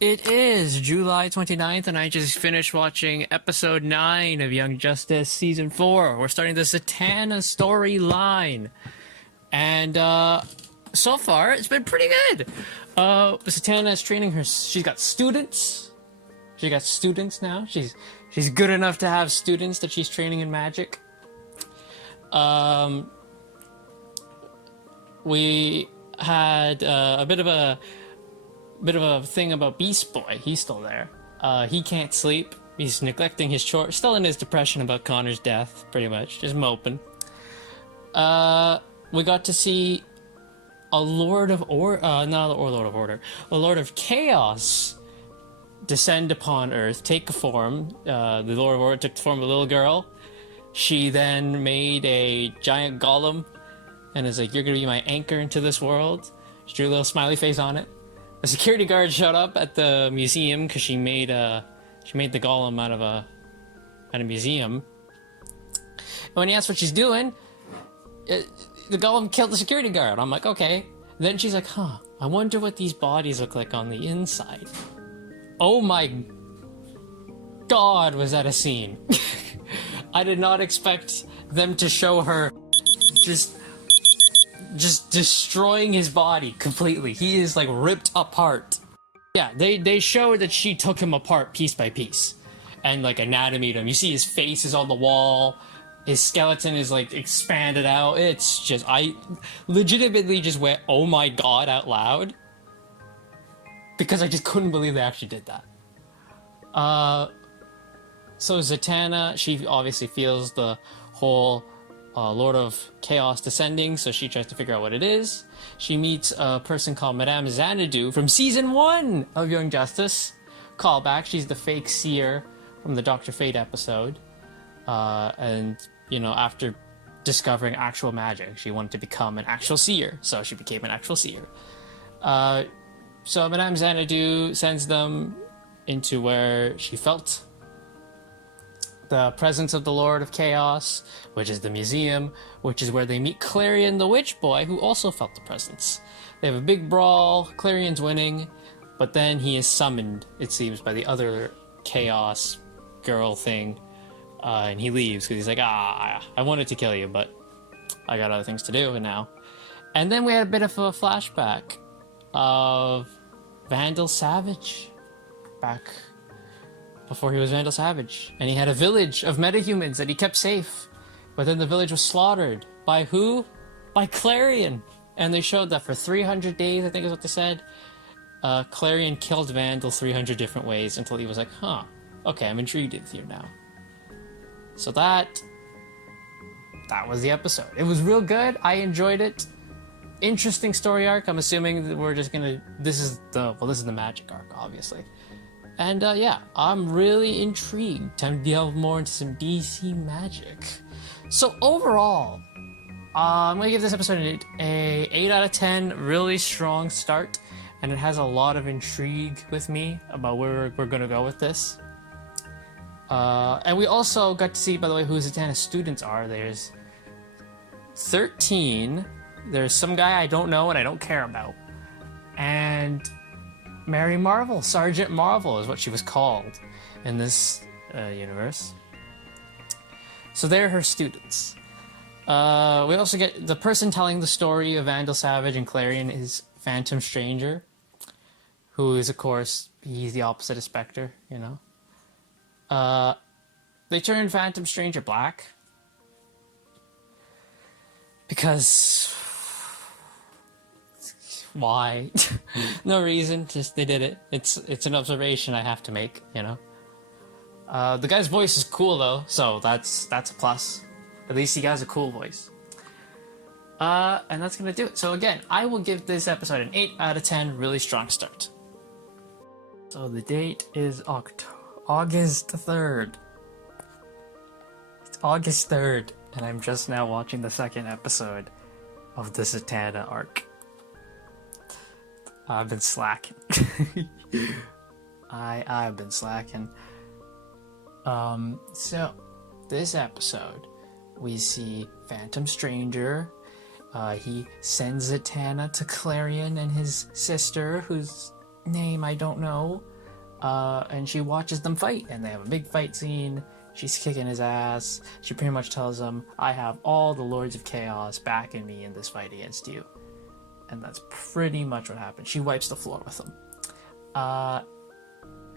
It is July 29th, and I just finished watching episode 9 of Young Justice Season 4. We're starting the Zatanna storyline. And, so far, it's been pretty good. Zatanna is training her... She's got students. She got students now. She's good enough to have students that she's training in magic. We had a bit of a thing about Beast Boy. He's still there. He can't sleep. He's neglecting his chores. Still in his depression about Connor's death, pretty much. Just moping. We got to see a Lord of Chaos descend upon Earth, take a form. The Lord of Order took the form of a little girl. She then made a giant golem and is like, "You're gonna be my anchor into this world." She drew a little smiley face on it. A security guard showed up at the museum because she made the golem out of a museum. And when he asked what she's doing, the golem killed the security guard. I'm like, okay. Then she's like, I wonder what these bodies look like on the inside. Oh my god, was that a scene? I did not expect them to show her just destroying his body completely. He is like ripped apart. Yeah, they showed that she took him apart piece by piece and like anatomied him. You see his face is on the wall. His skeleton is like expanded out. It's just, I legitimately just went, oh my god, out loud. Because I just couldn't believe they actually did that. So Zatanna, she obviously feels the whole Lord of Chaos descending, so she tries to figure out what it is. She meets a person called Madame Xanadu from Season 1 of Young Justice. Callback, she's the fake seer from the Dr. Fate episode. And, you know, after discovering actual magic, she wanted to become an actual seer, so she became an actual seer. So Madame Xanadu sends them into where she felt the presence of the Lord of Chaos, which is the museum, which is where they meet Clarion the Witch Boy, who also felt the presence. They have a big brawl, Clarion's winning, but then he is summoned, it seems, by the other Chaos girl thing, and he leaves because he's like, I wanted to kill you, but I got other things to do now. And then we had a bit of a flashback of Vandal Savage back before he was Vandal Savage, and he had a village of metahumans that he kept safe, but then the village was slaughtered by who? By Clarion. And they showed that for 300 days, I think is what they said, Clarion killed Vandal 300 different ways until he was like, okay, I'm intrigued with you now. So that was the episode. It was real good. I enjoyed it. Interesting story arc. I'm assuming that we're just gonna, this is the magic arc, obviously. And yeah, I'm really intrigued to delve more into some DC magic. So overall, I'm gonna give this episode an 8 out of 10. Really strong start, and it has a lot of intrigue with me about where we're gonna go with this. And we also got to see, by the way, who Zatanna's students are. There's 13. There's some guy I don't know and I don't care about. And Mary Marvel, Sergeant Marvel is what she was called in this universe. So they're her students. We also get the person telling the story of Vandal Savage and Clarion is Phantom Stranger, who is, of course, he's the opposite of Spectre, you know. They turned Phantom Stranger black because why? No reason, just they did it. It's an observation I have to make, you know. The guy's voice is cool though, so that's a plus. At least he has a cool voice. And that's gonna do it. So again, I will give this episode an 8 out of 10. Really strong start. So the date is August 3rd. It's August 3rd, and I'm just now watching the second episode of the Zatanna arc. I've been slacking. I've been slacking. So this episode we see Phantom Stranger. He sends Zatanna to Clarion and his sister, whose name I don't know. and she watches them fight, and they have a big fight scene. She's kicking his ass. She pretty much tells him, I have all the Lords of Chaos backing me in this fight against you. And that's pretty much what happens. She wipes the floor with him.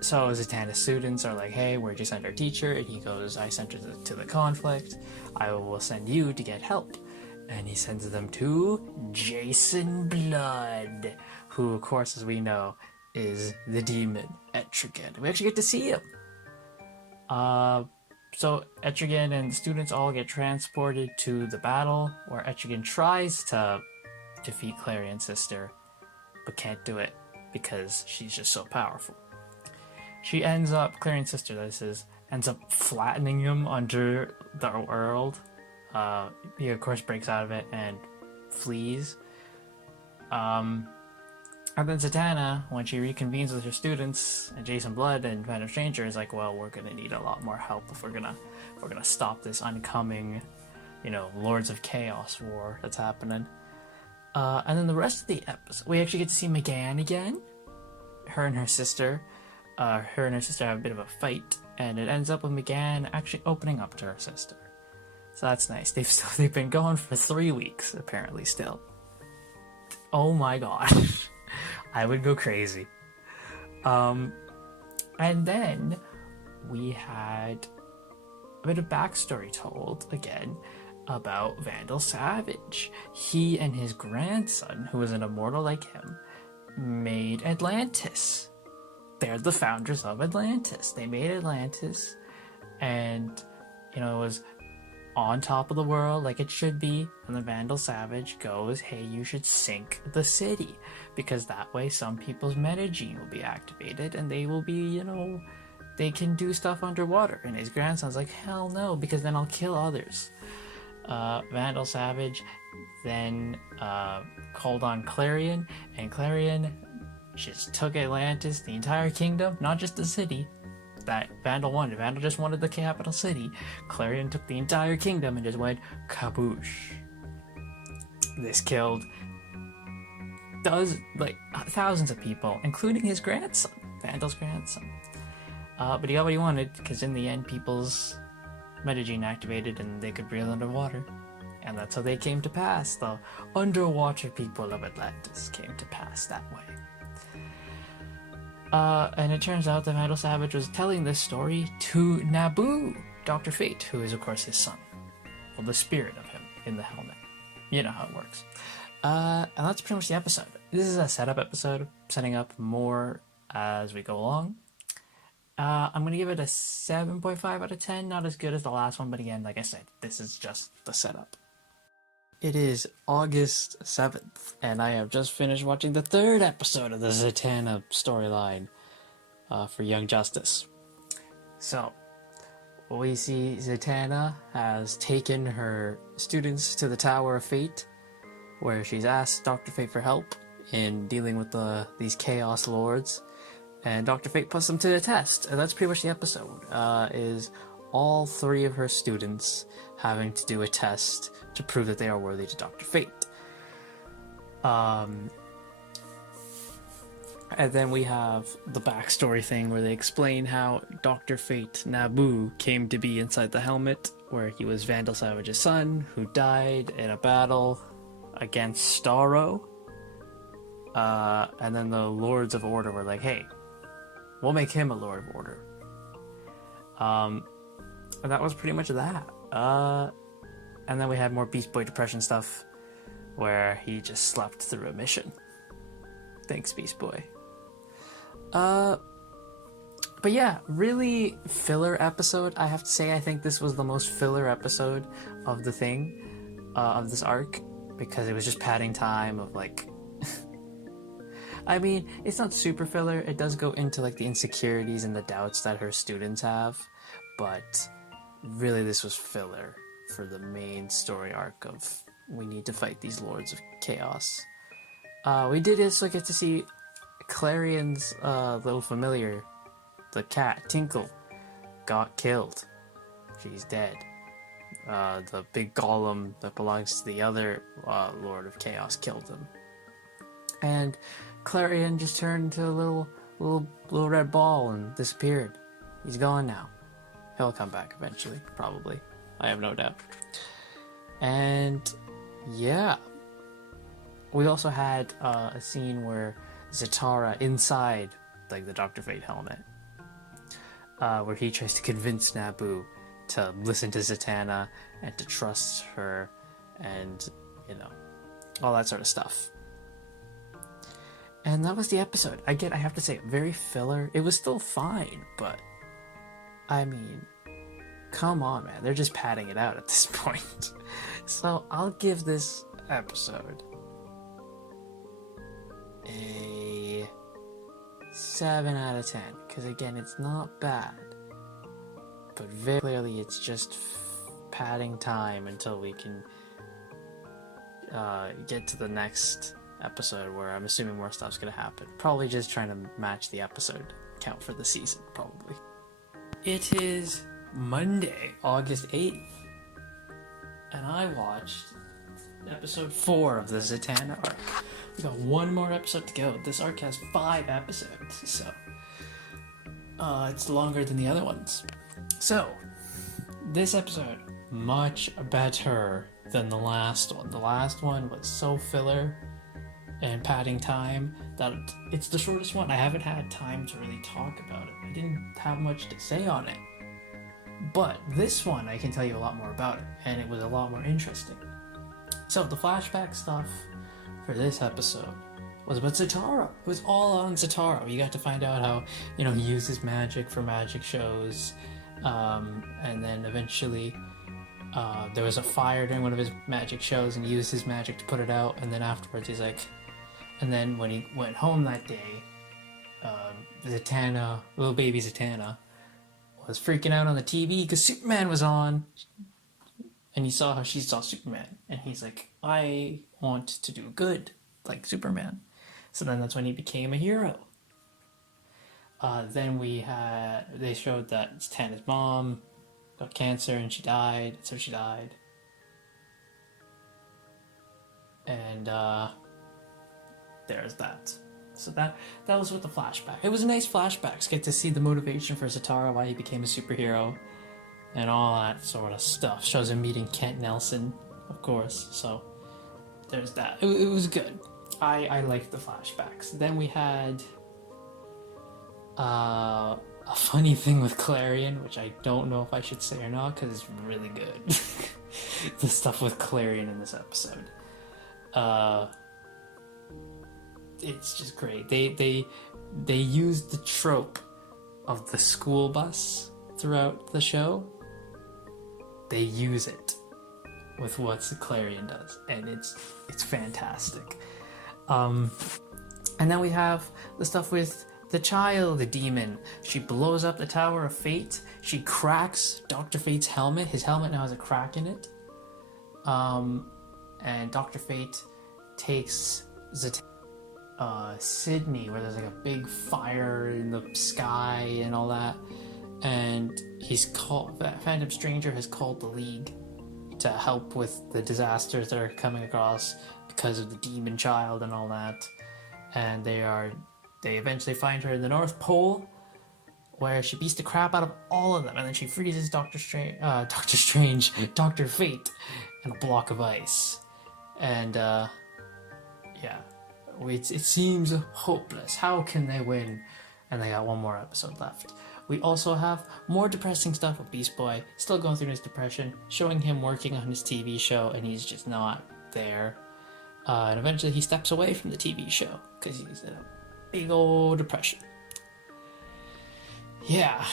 So Zatanna's students are like, hey, where'd you send our teacher? And he goes, I sent her to the conflict. I will send you to get help. And he sends them to Jason Blood, who, of course, as we know, is the demon Etrigan. We actually get to see him. So Etrigan and the students all get transported to the battle, where Etrigan tries to defeat Clarion's sister, but can't do it because she's just so powerful. She ends up, Clarion's sister, ends up flattening him under the world. He, of course, breaks out of it and flees. And then Zatanna, when she reconvenes with her students, and Jason Blood and Phantom Stranger is like, well, we're gonna need a lot more help if we're gonna stop this oncoming, Lords of Chaos war that's happening. And then the rest of the episode, we actually get to see M'gann again. Her and her sister have a bit of a fight, and it ends up with M'gann actually opening up to her sister. So that's nice. They've been going for 3 weeks, apparently, still. Oh my gosh. I would go crazy. And then we had a bit of backstory told, again, about Vandal Savage. He and his grandson, who was an immortal like him, made Atlantis. They're the founders of Atlantis. They made Atlantis, and, it was on top of the world like it should be, and the Vandal Savage goes, hey, you should sink the city, because that way some people's metagene will be activated, and they will be, they can do stuff underwater. And his grandson's like, hell no, because then I'll kill others. Vandal Savage then called on Clarion, and Clarion just took Atlantis, the entire kingdom, not just the city that Vandal wanted. Vandal just wanted the capital city. Clarion took the entire kingdom and just went kaboosh. This killed thousands of people, including his grandson, Vandal's grandson. But he got what he wanted, because in the end, people's metagene activated and they could breathe underwater. And that's how they came to pass. The underwater people of Atlantis came to pass that way. And it turns out that Vandal Savage was telling this story to Naboo, Dr. Fate, who is, of course, his son. Well, the spirit of him in the helmet. You know how it works. And that's pretty much the episode. This is a setup episode, setting up more as we go along. I'm going to give it a 7.5 out of 10. Not as good as the last one, but again, like I said, this is just the setup. It is August 7th, and I have just finished watching the 3rd episode of the Zatanna storyline for Young Justice. So, we see Zatanna has taken her students to the Tower of Fate, where she's asked Dr. Fate for help in dealing with these Chaos Lords, and Dr. Fate puts them to the test. And that's pretty much the episode, is all 3 of her students having to do a test to prove that they are worthy to Dr. Fate. And then we have the backstory thing where they explain how Dr. Fate Naboo came to be inside the helmet, where he was Vandal Savage's son, who died in a battle against Starro. And then the Lords of Order were like, hey, we'll make him a Lord of Order. And that was pretty much that. And then we had more Beast Boy depression stuff, where he just slept through a mission. Thanks, Beast Boy. But yeah, really filler episode. I have to say, I think this was the most filler episode of the thing, of this arc, because it was just padding time of I mean, it's not super filler. It does go into the insecurities and the doubts that her students have, but really this was filler for the main story arc of we need to fight these Lords of Chaos. We did also get to see Clarion's little familiar, the cat, Tinkle, got killed. She's dead. The big golem that belongs to the other Lord of Chaos killed him. And Clarion just turned into a little little red ball and disappeared. He's gone now. He'll come back eventually, probably. I have no doubt. And yeah, we also had a scene where Zatara inside like the Dr. Fate helmet, where he tries to convince Naboo to listen to Zatanna and to trust her, and all that sort of stuff. And that was the episode. I have to say, very filler. It was still fine, but I mean, come on, man. They're just padding it out at this point. So I'll give this episode a 7 out of 10. Because again, it's not bad. But very clearly, it's just padding time until we can get to the next episode, where I'm assuming more stuff's gonna happen. Probably just trying to match the episode count for the season, probably. It is Monday, August 8th, and I watched episode 4 of the Zatanna arc. We got one more episode to go. This arc has 5 episodes, so it's longer than the other ones. So, this episode, much better than the last one. The last one was so filler and padding time that it's the shortest one. I haven't had time to really talk about it. I didn't have much to say on it. But this one, I can tell you a lot more about it, and it was a lot more interesting. So the flashback stuff for this episode was about Zatara. It was all on Zatara. You got to find out how, he uses magic for magic shows, and then eventually there was a fire during one of his magic shows, and he used his magic to put it out, and then afterwards he's like... And then when he went home that day, Zatanna, little baby Zatanna, was freaking out on the TV because Superman was on. And he saw how she saw Superman. And he's like, I want to do good, like Superman. So then that's when he became a hero. Then they showed that Zatanna's mom got cancer and she died, so she died. And, there's that. So that was with the flashback. It was a nice flashback. Get to see the motivation for Zatara, why he became a superhero, and all that sort of stuff. Shows him meeting Kent Nelson, of course. So there's that. It was good. I liked the flashbacks. Then we had a funny thing with Klarion, which I don't know if I should say or not because it's really good. The stuff with Klarion in this episode. It's just great. They used the trope of the school bus throughout the show. They use it with what Klarion does, and it's fantastic. And then we have the stuff with the child, the demon. She blows up the Tower of Fate. She cracks Dr. Fate's helmet. His helmet now has a crack in it. And Dr. Fate takes Sydney, where there's like a big fire in the sky and all that, and Phantom Stranger has called the League to help with the disasters that are coming across because of the demon child and all that. And they eventually find her in the North Pole, where she beats the crap out of all of them, and then she freezes Dr. Fate in a block of ice. And yeah, it seems hopeless. How can they win? And they got one more episode left. We also have more depressing stuff with Beast Boy, still going through his depression, showing him working on his TV show, and he's just not there. And eventually he steps away from the TV show because he's in a big old depression. Yeah,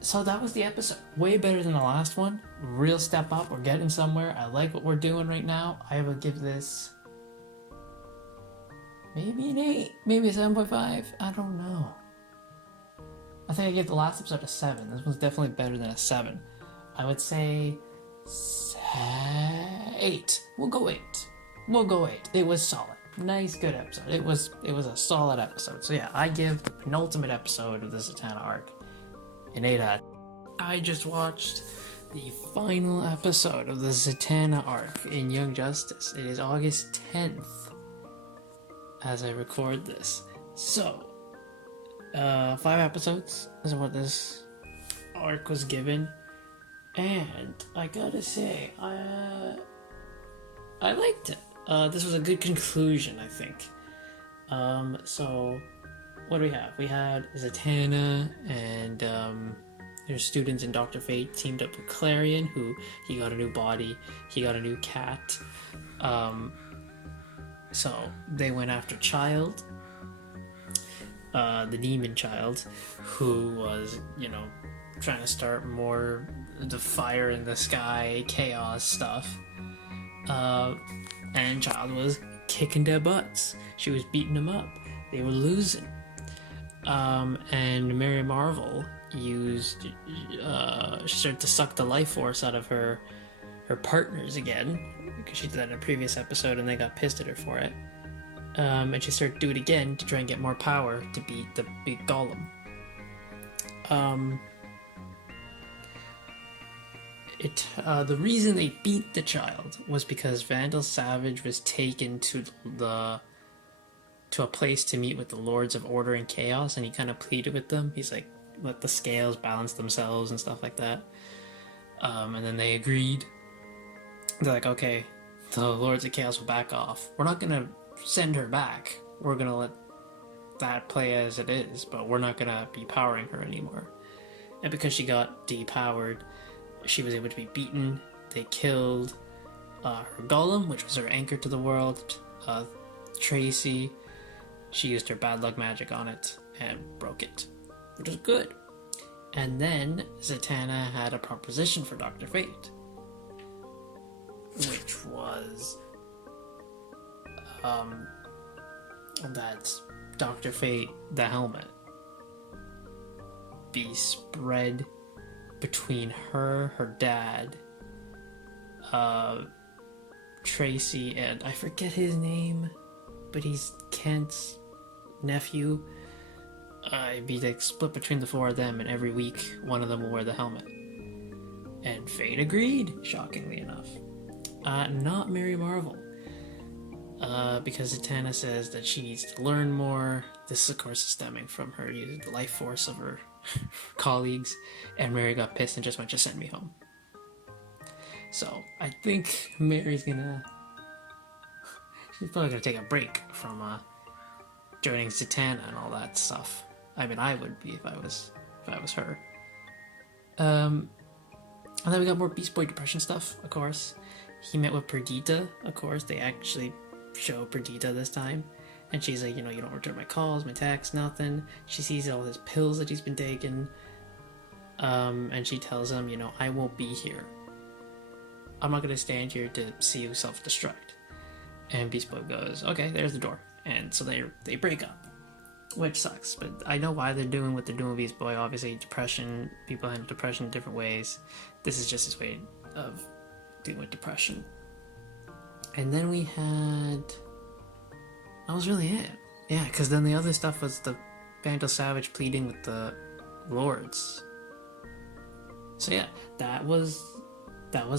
so that was the episode. Way better than the last one. Real step up. We're getting somewhere. I like what we're doing right now. I would give this maybe an 8, maybe a 7.5. I don't know. I think I gave the last episode a 7. This one's definitely better than a 7. I would say 8. We'll go 8. It was solid. Nice, good episode. It was a solid episode. So yeah, I give the penultimate episode of the Zatanna arc an 8 out. I just watched the final episode of the Zatanna arc in Young Justice. It is August 10th as I record this. So, 5 episodes is what this arc was given, and I gotta say, I liked it. This was a good conclusion, I think. So what do we have? We had Zatanna and their students in Dr. Fate teamed up with Clarion, who he got a new body, he got a new cat. So they went after Child, the demon child, who was, trying to start more the fire in the sky, chaos stuff. And Child was kicking their butts. She was beating them up. They were losing. And Mary Marvel used, she started to suck the life force out of her partners again, because she did that in a previous episode and they got pissed at her for it. And she started to do it again to try and get more power to beat the big golem. The reason they beat the child was because Vandal Savage was taken to a place to meet with the Lords of Order and Chaos, and he kind of pleaded with them. He's like, let the scales balance themselves and stuff like that. And then they agreed. They're like, okay, the Lords of Chaos will back off. We're not gonna send her back. We're gonna let that play as it is, but we're not gonna be powering her anymore. And because she got depowered, she was able to be beaten. They killed her golem, which was her anchor to the world. Tracy, she used her bad luck magic on it and broke it, which was good. And then Zatanna had a proposition for Dr. Fate, which was that Dr. Fate, the helmet, be spread between her dad, Tracy, and I forget his name, but he's Kent's nephew. It'd be like split between the 4 of them, and every week one of them will wear the helmet. And Fate agreed, shockingly enough. Not Mary Marvel. Because Zatanna says that she needs to learn more. This, of course, is stemming from her using the life force of her colleagues, and Mary got pissed and just went, just send me home. So I think Mary's she's probably gonna take a break from joining Zatanna and all that stuff. I mean, I would be if I was her. And then we got more Beast Boy Depression stuff, of course. He met with Perdita, of course. They actually show Perdita this time. And she's like, you don't return my calls, my texts, nothing. She sees all his pills that he's been taking. And she tells him, I won't be here. I'm not going to stand here to see you self-destruct. And Beast Boy goes, okay, there's the door. And so they break up, which sucks. But I know why they're doing what they're doing with Beast Boy. Obviously, depression, people handle depression in different ways. This is just his way of dealing with depression. And then we had... that was really it. Yeah, because then the other stuff was the Vandal Savage pleading with the Lords. So yeah, that was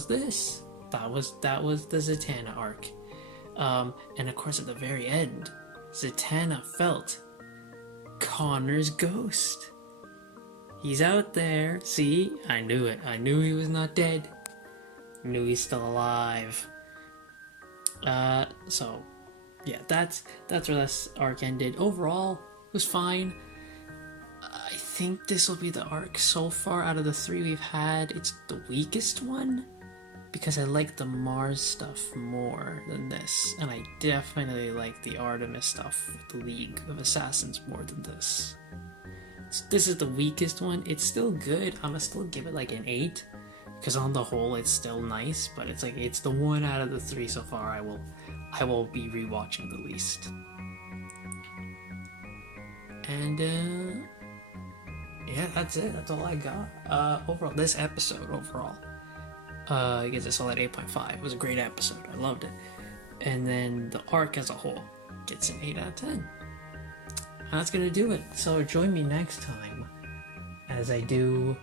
this. That was the Zatanna arc. And of course, at the very end, Zatanna felt Connor's ghost. He's out there. See, I knew it. I knew he was not dead. I knew he's still alive. So yeah, that's where this arc ended. Overall, it was fine. I think this will be the arc so far out of the 3 we've had. It's the weakest one, because I like the Mars stuff more than this, and I definitely like the Artemis stuff with the League of Assassins more than this. This is the weakest one. It's still good. I'm gonna still give it like an 8, because on the whole it's still nice, but it's the one out of the 3 so far I will be rewatching the least. And yeah, that's it. That's all I got. Overall, this episode I guess I saw that 8.5. It was a great episode. I loved it. And then the arc as a whole gets an 8 out of 10. And that's gonna do it. So join me next time as I do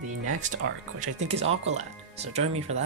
the next arc, which I think is Aqualad. So join me for that.